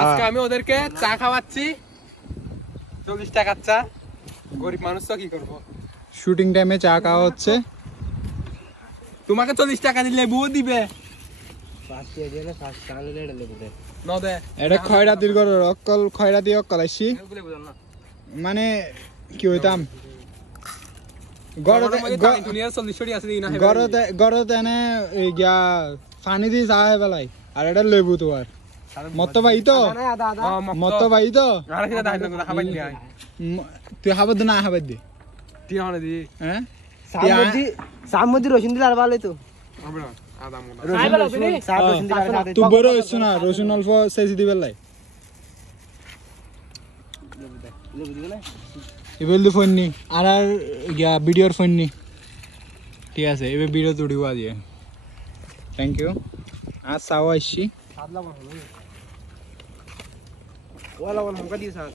আজকে আমি ওদেরকে চা খাওয়াচ্ছি 40 টাকার চা। গরিব মানুষ তো কি করবো, শুটিং টাইমে চা খাওয়া হচ্ছে। তোমাকে 40 টাকা দিলে লেবুও দিবে। এটা খয়রাতির ঘর অক্কল, খয়রাতি অক্কল আসছি মানে কি হইতাম গড়তে এনে গিয়া পানি দিয়ে চা হয় বেলাই। আর এটা লেবু তোমার মত ভাই তো, মত ভাই তো তুই খাবার না খাবার দি হ্যাঁ সামুদ্রি রসুন দিলে আর ভালো তো। তুই বড় হইছো না, রসুন অল্প সেচি দিবে লাই। এবার দি ফোন নি আর গিয়া ভিডিওর ফোন নি, ঠিক আছে? এবার ভিডিও তুড়িব আজকে। Thank you. আর চাও আসছি।